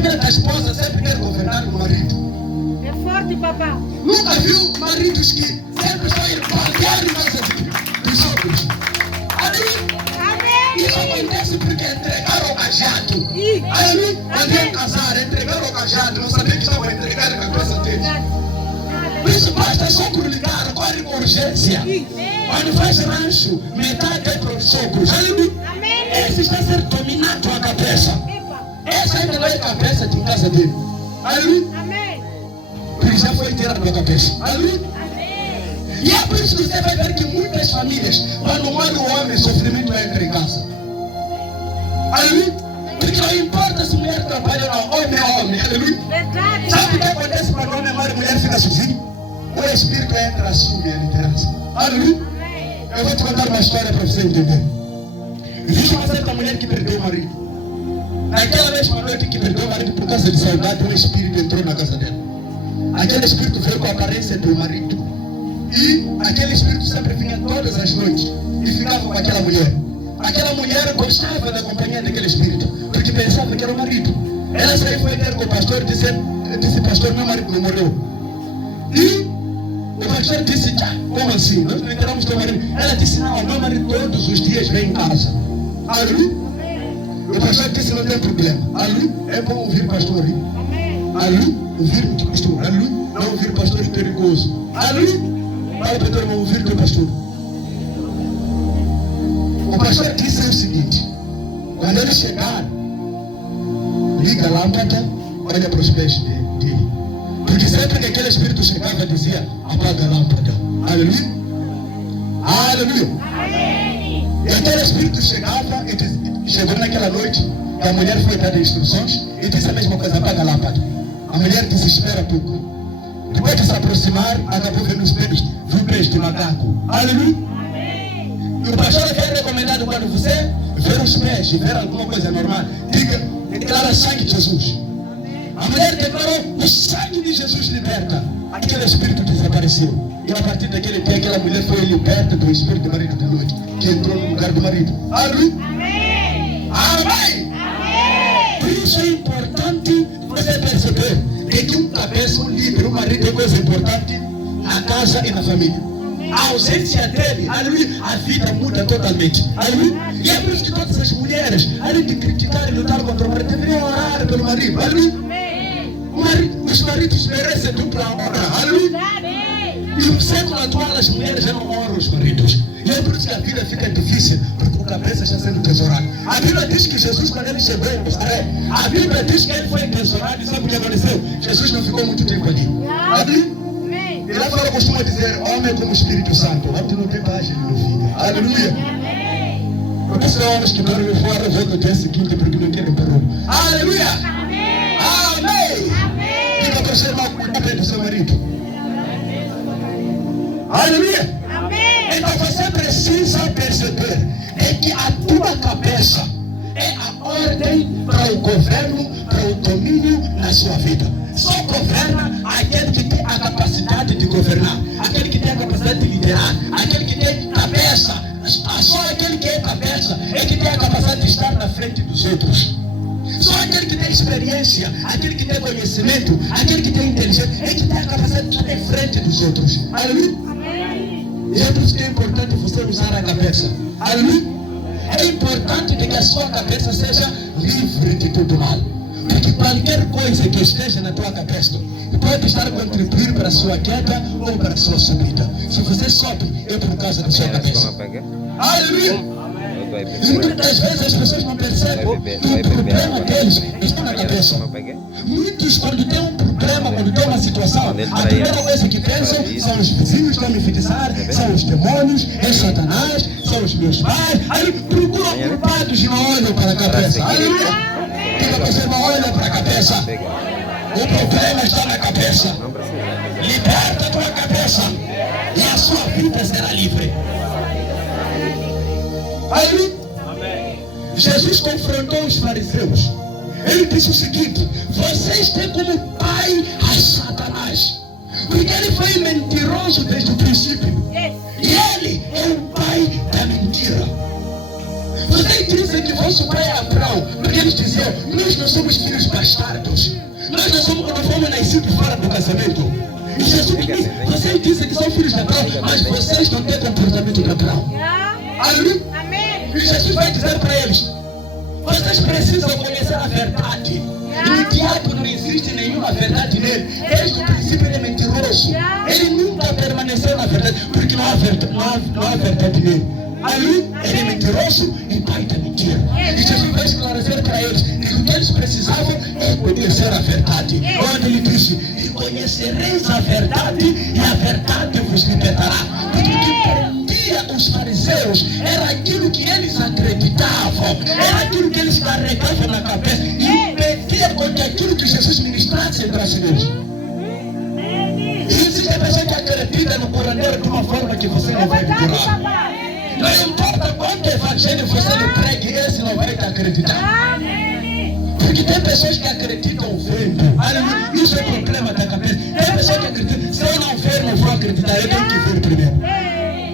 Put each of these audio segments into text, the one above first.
família da esposa sempre quer governar o marido. É forte, papá. Nunca viu maridos que sempre estão a ir basear em casa dos outros? Amém. Isso acontece porque entregaram o cajado. Aí, quando iam casar, entregaram o cajado, não sabiam que estavam a entregar a cabeça deles. Por isso basta só por ligar, corre com urgência. Quando faz rancho, metade é para os sogros. Amém. Esse está a ser dominado a cabeça. Essa ainda não é a cabeça de casa dele. Amém. Porque já foi tirado da cabeça. Amém. E é por isso que você vai ver que muitas famílias, quando morre o homem, sofrimento entra em casa. Porque não importa se mulher trabalha ou homem é homem. Verdade. Sabe o que acontece quando o homem morre e a mulher fica sozinha? O Espírito entra, assume a liderança. Eu vou te contar uma história para você entender. Existe uma certa mulher que perdeu o marido. Naquela mesma noite que perdeu o marido por causa de saudade, um espírito entrou na casa dela. Aquele espírito veio com a aparência do marido. E aquele espírito sempre vinha todas as noites e ficava com aquela mulher. Aquela mulher gostava da companhia daquele espírito, porque pensava que era o marido. Ela saiu e foi ter com o pastor e disse, pastor, meu marido não morreu. E o pastor disse, como assim? Nós não enterramos teu marido. Ela disse, não, meu marido todos os dias vem em casa. O pastor disse, não tem problema. É bom ouvir pastor. Ouvir o pastor. Não ouvir pastor é perigoso. Vai, Pedro, não ouvir teu pastor. O pastor disse o seguinte: quando ele chegar, liga a lâmpada, olha para os pés dele. Porque sempre que aquele espírito chegava, dizia, apaga a lâmpada. Aleluia. E aquele espírito chegava e chegou naquela noite, e a mulher foi dar instruções e disse a mesma coisa, apaga a lâmpada. A mulher disse, espera pouco. Depois de se aproximar, acabou vendo os pés de macaco. Aleluia. E o pastor é recomendado quando você ver os pés e ver alguma coisa normal, declara sangue de Jesus. A mulher declarou, o sangue de Jesus liberta. Aquele espírito desapareceu. E a partir daquele dia, aquela mulher foi liberta do espírito do marido de noite, que entrou no lugar do marido. Aleluia. Amém. Por isso é importante você perceber que um cabeça, um líder, um marido é coisa importante na casa e na família. A ausência dele, aleluia, a vida muda totalmente. Aleluia. E é por isso que todas as mulheres, além de criticar e lutar contra o marido, deveriam orar pelo marido. Aleluia. Os maridos merecem dupla honra. Aleluia. E no século atual as mulheres já não honram os maridos. E é por isso que a vida fica difícil, porque o cabeça está sendo tesourado. A Bíblia diz que Jesus, quando ele chegou em Nazaré, a Bíblia diz que ele foi tesourado. E sabe o que aconteceu? Jesus não ficou muito tempo ali. E lá fora costuma dizer, homem como o Espírito Santo. Onde não tem paz, ele não fica. Aleluia. Porque são homens que dormem fora, voltam no dia seguinte porque não querem barulho. Aleluia. Amém. Diga para o seu irmão, cuida bem do seu marido. Aleluia. Então você precisa perceber que a tua cabeça é a ordem para o governo, para o domínio na sua vida. Só governa aquele que tem a capacidade de governar, aquele que tem a capacidade de liderar, aquele que tem cabeça. Só aquele que é cabeça é que tem a capacidade de estar na frente dos outros. Só aquele que tem experiência, aquele que tem conhecimento, aquele que tem inteligência, é que tem a capacidade de estar em frente dos outros. Aleluia. E é por isso que é importante você usar a cabeça. Aleluia. É importante que a sua cabeça seja livre de tudo mal. Porque qualquer coisa que esteja na tua cabeça pode estar a contribuir para a sua queda ou para a sua subida. Se você sobe, é por causa da sua cabeça. Aleluia. E muitas das vezes as pessoas não percebem que o problema deles está na cabeça. Muitos, quando tem um problema, quando tem uma situação, a primeira coisa que pensam são os vizinhos que vão me enfeitiçar, são os demônios, é Satanás, são os meus pais. Aí procuram culpados e não olham para a cabeça. Aleluia. Diga para você, não olha para a cabeça. O problema está na cabeça. Liberta a tua cabeça e a sua vida será livre. Aí, Jesus confrontou os fariseus. Ele disse o seguinte: vocês têm como pai a Satanás, porque ele foi mentiroso desde o princípio. E ele é o pai da mentira. Vocês dizem que vosso pai é Abraão, porque eles diziam, nós não somos filhos bastardos. bastardos. Nós não fomos nascidos fora do casamento. E Jesus disse, vocês dizem que são filhos de Abraão, mas vocês não têm comportamento de Abraão. Aleluia. Amém. E Jesus vai dizer para eles, vocês precisam conhecer a verdade. E no diabo não existe nenhuma verdade nele. Desde o princípio ele é mentiroso. Ele nunca permaneceu na verdade, porque não há verdade nele. Aleluia. Ele é mentiroso e pai da mentira. E Jesus vai esclarecer para eles que o que eles precisavam é conhecer a verdade. Onde ele disse, e conhecereis a verdade, e a verdade vos libertará. Porque o que prendia os fariseus era aquilo que eles acreditavam, era aquilo que eles carregavam na cabeça, e impedia com que aquilo que Jesus ministrasse entrasse neles. E existe a pessoa que acredita no curandeiro de uma forma que você não vai curar. Não importa quanto evangelho você não pregue, esse não vai te acreditar. Porque tem pessoas que acreditam vendo. Aleluia. Isso é problema da cabeça. Tem pessoas que acreditam. Se eu não ver, não vou acreditar. Eu tenho que ver primeiro.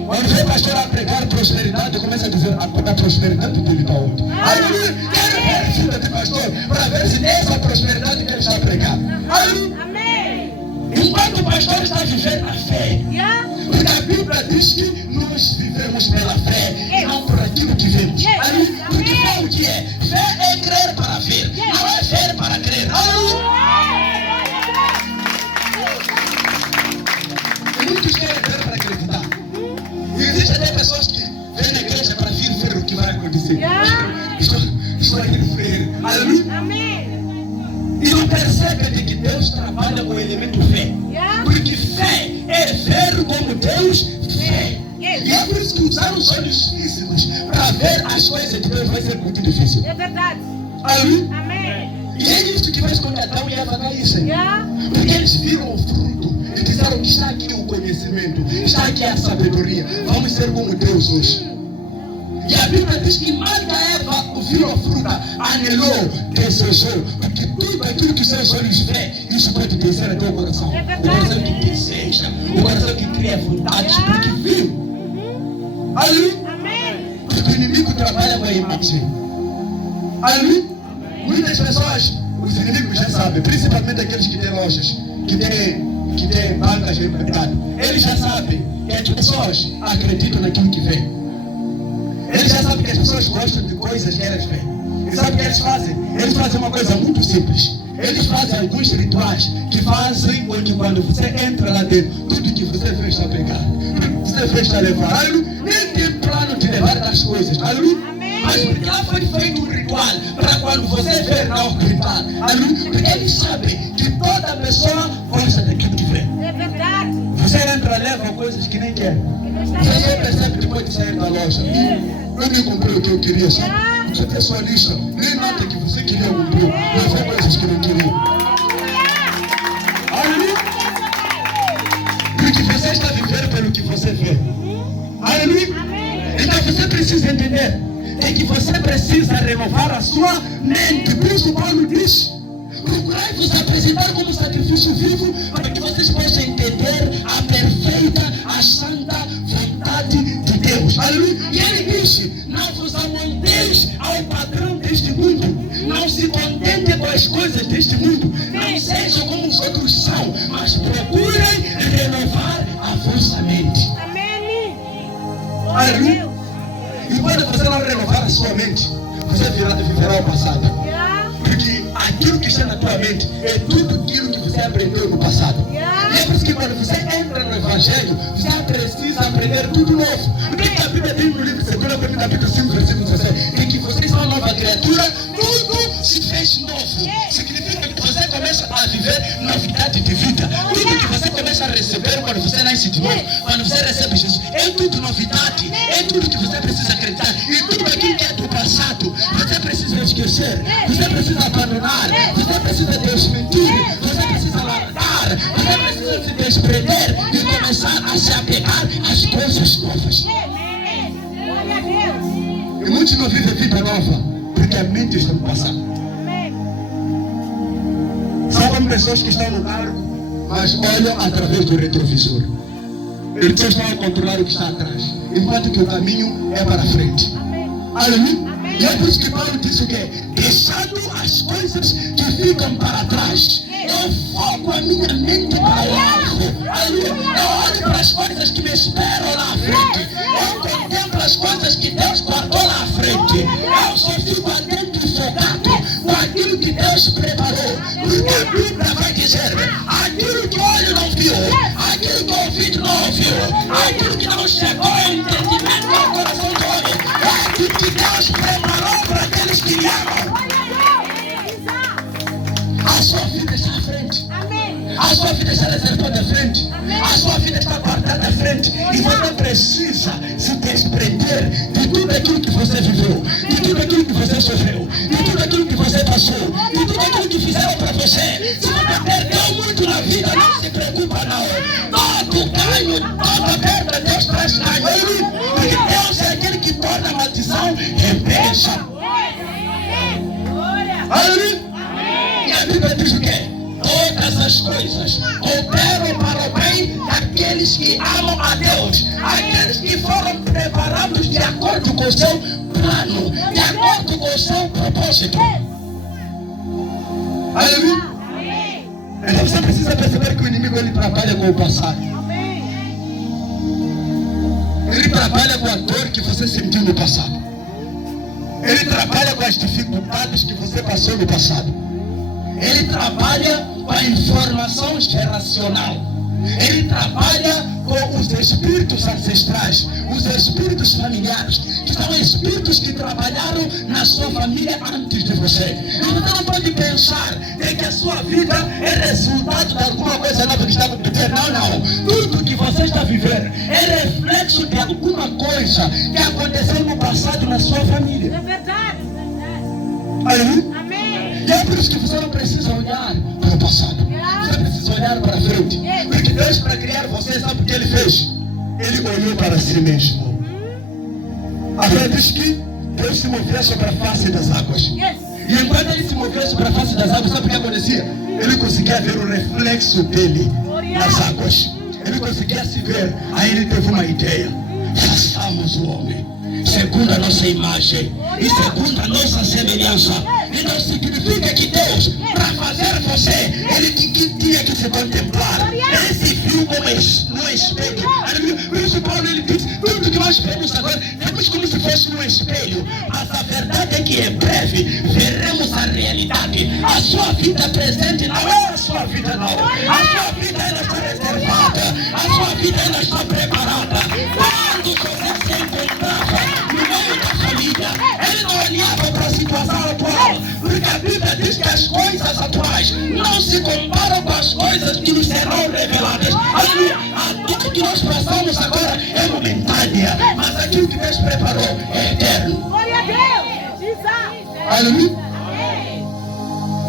Quando vem o pastor a pregar prosperidade, começa a dizer a prosperidade dele está onde? Aleluia. Quero ver a vida do pastor para ver se essa prosperidade que ele está pregando. Aleluia. Enquanto o pastor está vivendo a fé. Porque a Bíblia diz que nós vivemos pela fé e não por aquilo que vemos. Porque fé o que é? Fé é crer para ver, não é ver para crer. E muitos querem crer para acreditar. E existem até pessoas que vêm na igreja para vir ver o que vai acontecer. Estou aqui no freio. Aleluia. E não percebem de que Deus trabalha com o elemento fé. Porque fé é ver como Deus vê. E é por isso que usar os olhos físicos para ver as coisas de Deus vai ser muito difícil. É verdade. Aleluia. Amém. E é isso que fez com que Adão e Eva caíssem. Porque eles viram o fruto e disseram que está aqui o conhecimento, está aqui a sabedoria. Vamos ser como Deus hoje. E a Bíblia diz que mais que a Eva viu a fruta, anelou, desejou, porque tudo aquilo que seus olhos vê, isso pode descer até o coração. O coração que deseja, o coração que cria vontades, porque viu. Aleluia. Porque o inimigo trabalha com a imagem. Aleluia. Muitas pessoas, os inimigos já sabem, principalmente aqueles que têm lojas, que têm bancas de mercado. Eles já sabem que as pessoas acreditam naquilo que vê. Eles já sabem que as pessoas gostam de coisas que elas veem. E sabe o que eles fazem? Eles fazem uma coisa muito simples. Eles fazem alguns rituais que fazem com que quando você entra lá dentro, tudo que você fez está pegado. Você fez está levado. Aleluia. Nem tem plano de levar das coisas. Aleluia. Mas porque lá foi feito um ritual para quando você ver não gritar. Aleluia. Porque eles sabem que toda pessoa gosta daquilo que vê. É verdade. Você entra e leva coisas que nem quer. Você só percebe depois de sair da loja. Eu nem comprei o que eu queria, sabe? Você tem sua lista. Nem nada que você queria comprou. Levou coisas que não queria. Aleluia. Porque você está vivendo pelo que você vê. Aleluia. Então você precisa entender que você precisa renovar a sua mente. Por isso Paulo diz: procurai-vos apresentar como sacrifício vivo, para que vocês possam entender a perfeita, a santa vontade de Deus. Aleluia. E ele disse: não vos amoldeis ao padrão deste mundo. Não se contentem com as coisas deste mundo. Não sejam como os outros são, mas procurem renovar a vossa mente. Amém. Aleluia. E quando você não renovar a sua mente, você viverá o passado. Porque aquilo que está na tua mente é tudo aquilo que você aprendeu no passado. E é por isso que quando você entra no Evangelho, você precisa aprender tudo novo. Porque a Bíblia diz no livro de 2 Coríntios, capítulo 5, versículo 17, que vocês são nova criatura, tudo se fez novo. Significa que você começa a viver novidade de vida. Tudo que você começa a receber quando você nasce de novo, quando você recebe Jesus, é tudo novidade. É tudo que você precisa acreditar. E tudo aquilo que é do passado, você precisa esquecer. Você precisa abandonar. Você precisa desmentir. Você precisa largar. Você precisa se desprender e começar a se apegar às coisas novas. Glória a Deus. E muitos não vivem vida nova porque a mente está no passado. São como pessoas que estão no carro, mas olham através do retrovisor. Eles estão a controlar o que está atrás, enquanto que o caminho é para frente. Aleluia. E é por isso que Paulo diz o quê? Deixando as coisas coisas que ficam para trás. Eu foco a minha mente para o alvo. Aleluia. Eu olho para as coisas que me esperam lá à frente. Eu contemplo as coisas que Deus guardou lá à frente. Eu só fico atento e focado com aquilo que Deus preparou. Porque a Bíblia vai dizer: aquilo que o olho não viu, aquilo que o ouvido não ouviu, aquilo que não chegou ao entendimento do coração do homem, é aquilo que Deus preparou para aqueles que lhe amam. A sua vida está à frente. A sua vida está reservada à frente. A sua vida está guardada à frente. E você precisa se desprender de tudo aquilo que você viveu, de tudo aquilo que você sofreu, de tudo aquilo que você passou, de tudo aquilo que fizeram para você. Se você perdeu muito na vida, não se preocupa não. Todo ganho, toda perda, Deus traz ganho. Porque Deus é aquele que torna a maldição em bênção. Aleluia. E a Bíblia diz o quê? Todas as coisas cooperam para o bem daqueles que amam a Deus, aqueles que foram preparados de acordo com o seu plano, de acordo com o seu propósito. Aleluia. Então você precisa perceber que o inimigo ele trabalha com o passado. Ele trabalha com a dor que você sentiu no passado. Ele trabalha com as dificuldades que você passou no passado. Ele trabalha com a informação geracional. Ele trabalha com os espíritos ancestrais, os espíritos familiares, que são espíritos que trabalharam na sua família antes de você. E você não pode pensar que a sua vida é resultado de alguma coisa nova que está acontecendo. Não. Tudo que você está vivendo é reflexo de alguma coisa que aconteceu no passado na sua família. É verdade. Aleluia. Amém. E é por isso que você não precisa olhar para o passado. Você precisa olhar para frente. Porque Deus, para criar você, sabe o que Ele fez? Ele olhou para si mesmo. A Bíblia diz que Deus se movia sobre a face das águas. E enquanto Ele se movia sobre a face das águas, sabe o que acontecia? Ele conseguia ver o reflexo dele nas águas. Ele conseguia se ver. Aí Ele teve uma ideia: façamos o homem segundo a nossa imagem e segundo a nossa semelhança. Então significa que Deus, para fazer você, Ele tinha que se contemplar. Ele se viu como no espelho. Por isso Paulo ele diz: tudo que nós vemos agora, vemos como se fosse no espelho. Mas a verdade é que em breve veremos a realidade. A sua vida presente não é a sua vida não. A sua vida ainda está reservada. A sua vida ainda está preparada. Quando você se encontrava no meio da família, ele não olhava para a situação atual, porque a Bíblia diz que as coisas atuais não se comparam com as coisas que nos serão reveladas. Tudo que nós passamos agora é momentânea, mas aquilo que Deus preparou é eterno. Glória a Deus. Aleluia.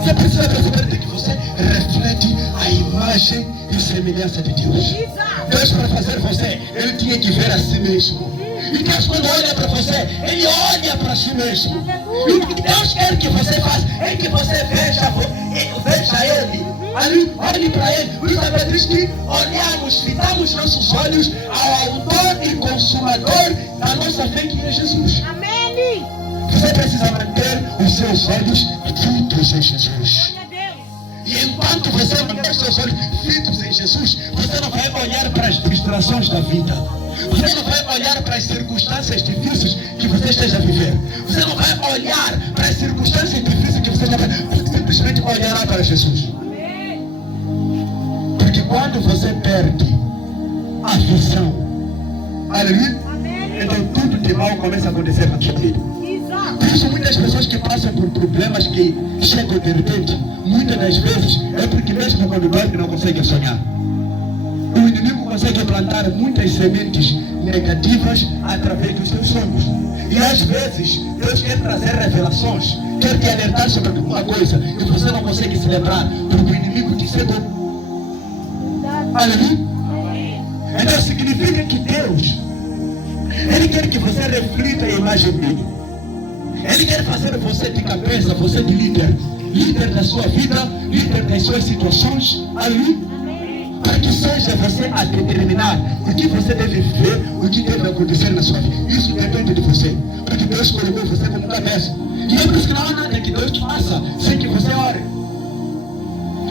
Você precisa perceber que você reflete a imagem e semelhança de Deus. Deus, para fazer você, Ele tinha que ver a si mesmo. E Deus, quando olha para você, Ele olha para si mesmo. E o que Deus quer que você faça é que você veja Ele. Olhe para Ele. Por isso a Bíblia diz que olhamos, fitamos nossos olhos ao autor e consumador da nossa fé, que é Jesus. Amém. Você precisa manter os seus olhos fitos em Jesus. Glória a Deus. E enquanto você manter os seus olhos fitos em Jesus, você não vai olhar para as distrações da vida. Você não vai olhar para as circunstâncias difíceis que você esteja vivendo. Você não vai olhar para as circunstâncias difíceis que você esteja vivendo. Você simplesmente olhará para Jesus. Porque quando você perde a visão, aleluia, então tudo de mal começa a acontecer na sua vida. Por isso muitas pessoas que passam por problemas que chegam de repente, muitas das vezes é porque mesmo quando dorme não conseguem sonhar. O inimigo consegue plantar muitas sementes negativas através dos seus sonhos. E às vezes Deus quer trazer revelações, quer te alertar sobre alguma coisa e você não consegue se lembrar, porque o inimigo te cegou. Aleluia. Então significa que Deus, Ele quer que você reflita a imagem dele. Ele quer fazer você de cabeça, você de líder. Líder da sua vida, líder das suas situações. Aleluia. para que seja você a determinar o que você deve viver, o que deve acontecer na sua vida. Isso depende de você, porque Deus colocou você como cabeça. E é por isso que não há nada que Deus te faça sem que você ore.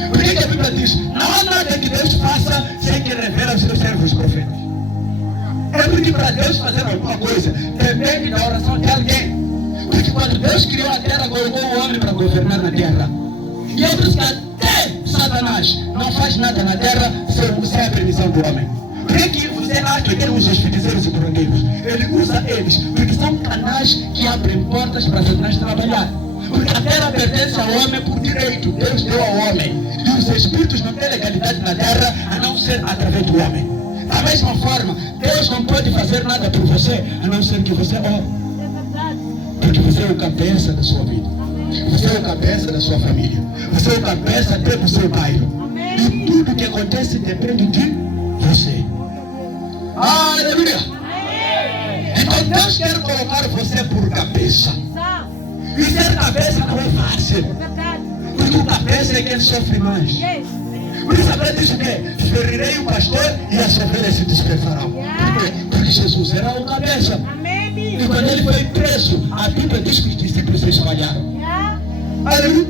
Por que a Bíblia diz, não há nada que Deus faça sem que revele aos seus servos profetas? É porque para Deus fazer alguma coisa, depende da oração de alguém. Porque quando Deus criou a terra, colocou o homem para governar na terra. E é por isso que até Satanás não faz nada na terra sem a permissão do homem. Por que você acha que ele usa os feiticeiros e curandeiros? Ele usa eles, porque são canais que abrem portas para Satanás trabalhar. Porque a terra pertence ao homem por direito. Deus deu ao homem. E os espíritos não têm legalidade na terra a não ser através do homem. Da mesma forma, Deus não pode fazer nada por você a não ser que você ore. Porque você é o cabeça da sua vida. Você é o cabeça da sua família. Você é o cabeça até do seu bairro. E tudo que acontece depende de você. Aleluia! Então Deus quer colocar você por cabeça. E ser cabeça não é fácil. Porque o cabeça é quem sofre mais. Por isso a Bíblia diz o quê? Ferirei o pastor e as ovelhas se dispersarão. Por quê? Porque Jesus era o cabeça. E quando ele foi preso, a Bíblia diz que os discípulos se espalharam. Aleluia!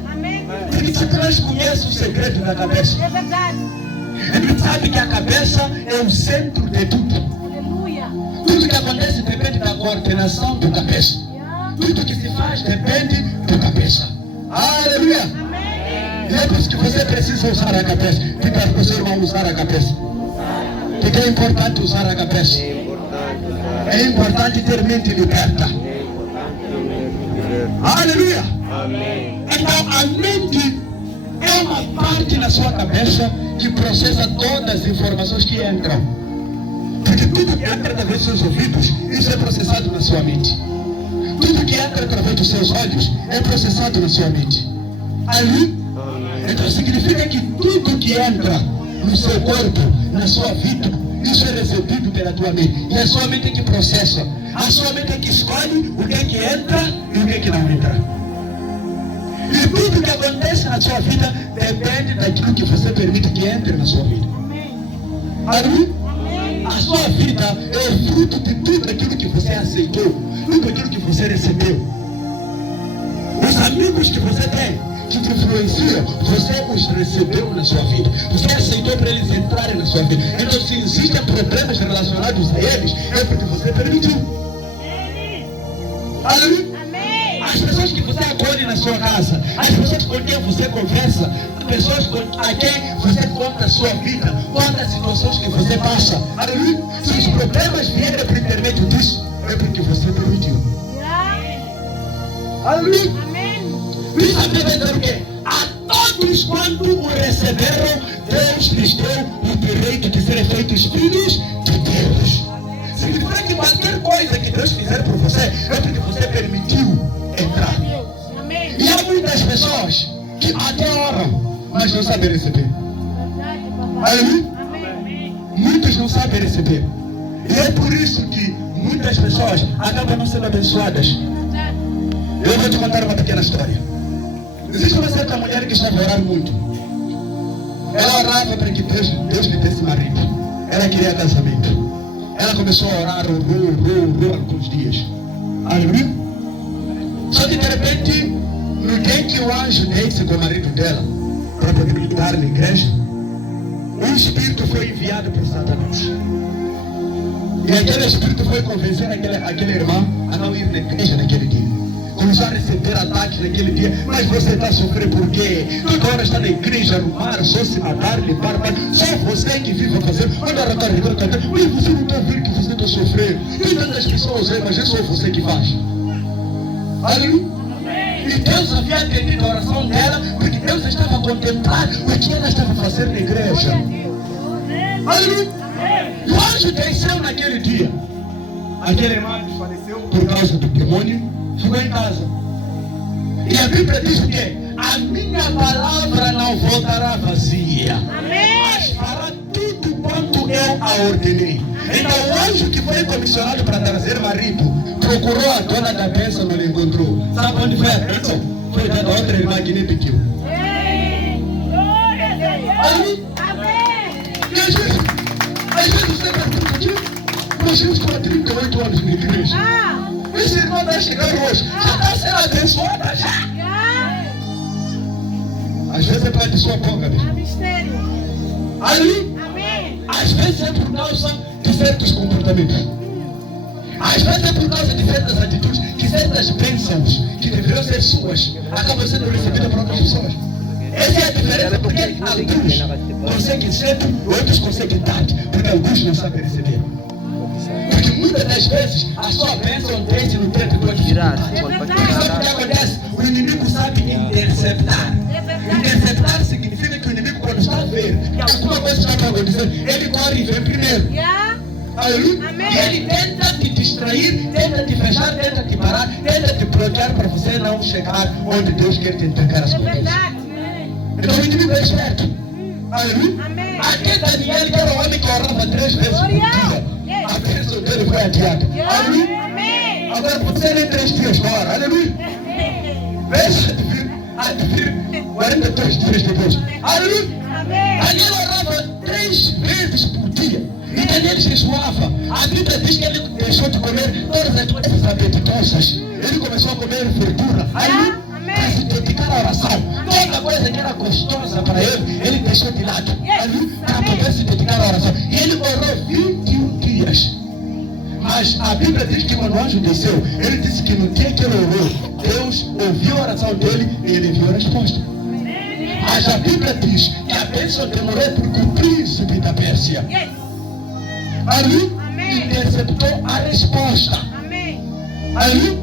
Porque Satanás conhece o segredo da cabeça. É verdade. Ele sabe que a cabeça é o centro de tudo. Aleluia. Tudo que acontece depende da coordenação do cabeça. Tudo que se faz depende do cabeça. Aleluia! Amém. E é por isso que você precisa usar a cabeça. Diga para você, irmão, usar a cabeça. Porque é importante usar a cabeça. É importante ter mente liberta. Aleluia! Amém. Então a mente é uma parte na sua cabeça que processa todas as informações que entram. Porque tudo que entra através dos seus ouvidos, isso é processado na sua mente. Tudo que entra através dos seus olhos é processado na sua mente. Aí, então significa que tudo que entra no seu corpo, na sua vida, isso é recebido pela tua mente. E a sua mente é que processa. A sua mente é que escolhe o que é que entra e o que é que não entra. E tudo que acontece na sua vida depende daquilo que você permite que entre na sua vida. Aí, a sua vida é fruto de tudo aquilo que você aceitou, tudo aquilo que você recebeu. Os amigos que você tem, que te influenciam, você os recebeu na sua vida. Você aceitou para eles entrarem na sua vida. Então, se existem problemas relacionados a eles, é porque você permitiu. Aleluia! As pessoas que você acolhe na sua casa, as pessoas com quem você conversa, pessoas a quem você conta a sua vida, conta as situações que você passa. Aleluia! Se os problemas vierem por intermédio disso, é porque você permitiu. Aleluia! Por isso a Bíblia vai dizer o quê? A todos quanto o receberam, Deus lhes deu o direito de serem feitos filhos de Deus. Significa que qualquer coisa que Deus fizer por você, é porque você permitiu entrar. E há muitas pessoas que até oram, mas não sabem receber. Aleluia? Muitos não sabem receber. E é por isso que muitas pessoas acabam não sendo abençoadas. Eu vou te contar uma pequena história. Existe uma certa mulher que estava orando muito. Ela orava para que Deus lhe desse marido. Ela queria casamento. Ela começou a orar, orou alguns dias. Aleluia? Só que de repente, no dia que o anjo disse com o marido dela, para poder lidar na igreja, um espírito foi enviado por Satanás. E aquele espírito foi convencer aquele irmão a não ir na igreja naquele dia. Começou a receber ataques naquele dia. Mas você está sofrendo por quê? Toda hora está na igreja, arrumar, só se matar, limpar, só você que vive a fazer. Quando ela está ligando, mas você não está vendo que você está sofrendo. Tem tantas pessoas aí, mas é só você que faz. Aleluia. E Deus havia atendido a oração dela, porque Deus estava a contemplar o que ela estava fazendo na igreja. Aleluia. E o anjo desceu naquele dia. Aquele irmão faleceu por causa do demônio. Ficou em casa. E a Bíblia diz o quê? A minha palavra não voltará vazia. Mas fará tudo quanto eu a ordenei. Então o anjo que foi comissionado para trazer marido procurou a dona da bênção, não lhe encontrou. Sabe onde foi a bênção? Foi dada a outra irmã que nem pediu. está chegando hoje, já está sendo abençoada já. Às vezes é para sua boca, mesmo. Mistério. Ali, Amém. às vezes é por causa de certos comportamentos. Às vezes é por causa de certas atitudes, que certas bênçãos que deveriam ser suas acabam sendo recebidas por outras pessoas. Essa é a diferença, porque alguns conseguem sempre, outros conseguem tarde, porque alguns não sabem receber. Porque muitas das vezes a sua bênção desce no tempo de dificuldade. Sabe o que acontece? O inimigo sabe interceptar. Interceptar significa que o inimigo, quando está a ver que alguma coisa está acontecendo, ele corre e vem primeiro. Aleluia. E ele tenta te distrair, tenta te fechar, tenta te parar, tenta te bloquear para você não chegar onde Deus quer te entregar as coisas. Então o inimigo é esperto. Aleluia. Aqui Daniel, que era um homem que orava 3 vezes por dia, a bênção dele foi adiada. Aleluia. Agora você nem 3 dias fora. Aleluia. Veja, advir 42 dias depois. Aleluia. Daniel orava 3 vezes por dia. E Daniel jejuava. A Bíblia diz que ele deixou de comer todas as coisas apetitosas. Ele começou a comer verdura. Aleluia. Para se dedicar à oração. Toda coisa que era gostosa para ele, ele deixou de lado. Aleluia. Para poder se dedicar à oração. E ele orou 21 dias. Mas a Bíblia diz que quando o anjo desceu, ele disse que no dia que ele orou, Deus ouviu a oração dele e ele viu a resposta. Mas a Bíblia diz que a bênção demorou porque o príncipe da Pérsia ali interceptou a resposta. Ali,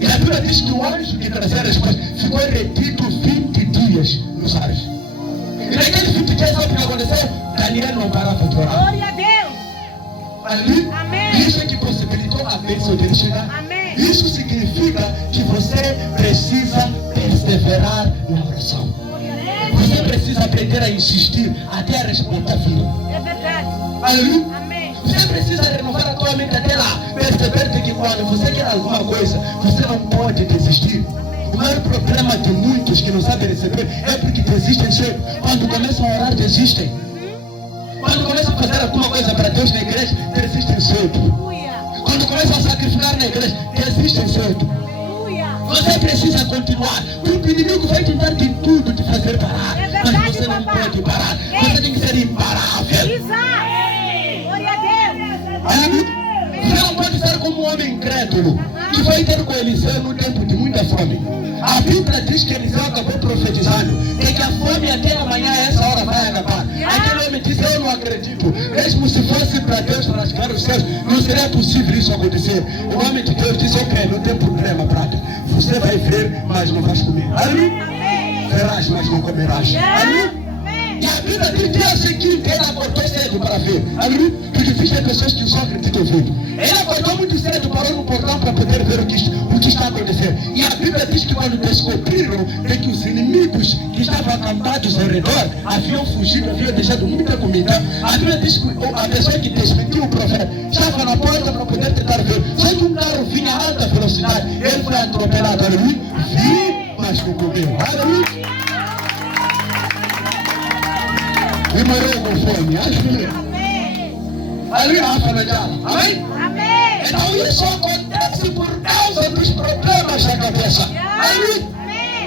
e a Bíblia diz que o anjo que trazia a resposta ficou retido 20 dias nos ares. E naqueles 20 dias, sabe o que aconteceu? Daniel não parava de orar. Glória a Deus. Ali, isso é que possibilitou a bênção dele chegar. Isso significa que você precisa perseverar na oração. Você precisa aprender a insistir até a resposta vir. É verdade. Aleluia. Amém. Você precisa renovar a tua mente até lá. Perceber que quando você quer alguma coisa, você não pode desistir. O maior problema de muitos que não sabem receber é porque desistem cedo. Quando começam a orar, desistem. Quando começam a fazer alguma coisa para Deus na igreja, desistem cedo. Quando começam a sacrificar na igreja, desistem cedo. Você precisa continuar, porque o inimigo vai tentar de tudo te fazer parar. Mas você não pode parar. Você tem que ser imparável. Glória a Deus. Aleluia. Você não pode ser como um homem incrédulo que vai ter com Eliseu no tempo de muita fome. A Bíblia diz que Eliseu acabou profetizando e que a fome até amanhã, essa hora, vai acabar. Aquele homem disse: eu não acredito. Mesmo se fosse para Deus rasgar os céus, não seria possível isso acontecer. O homem de Deus disse: ok, no tempo crema prata. Você vai ver, mas não vais comer. Aleluia. Verás, mas não comerás. Aleluia. E a Bíblia diz: dia seguinte ele acordou cedo para ver. Aleluia. Porque existem pessoas que só acreditam vendo. Ele acordou muito cedo, parou no portão para poder ver o que está acontecendo. E a Bíblia diz que quando descobriram que os inimigos que estavam acampados ao redor haviam fugido, haviam deixado muita comida, a Bíblia diz que a pessoa que desmentiu o profeta estava na porta para poder tentar ver. Só que um carro vinha a alta velocidade, ele foi atropelado. Aleluia. Viu, mas não comeu. Aleluia. E morreu com fome. Aleluia. Aleluia. Amém? Amém. Então isso acontece por causa dos problemas da cabeça. Aleluia.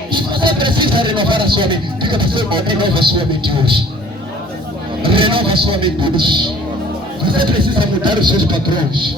E você precisa renovar a sua mente. Diga para você: renova a sua mente hoje. Renova a sua mente hoje. Você precisa mudar os seus padrões.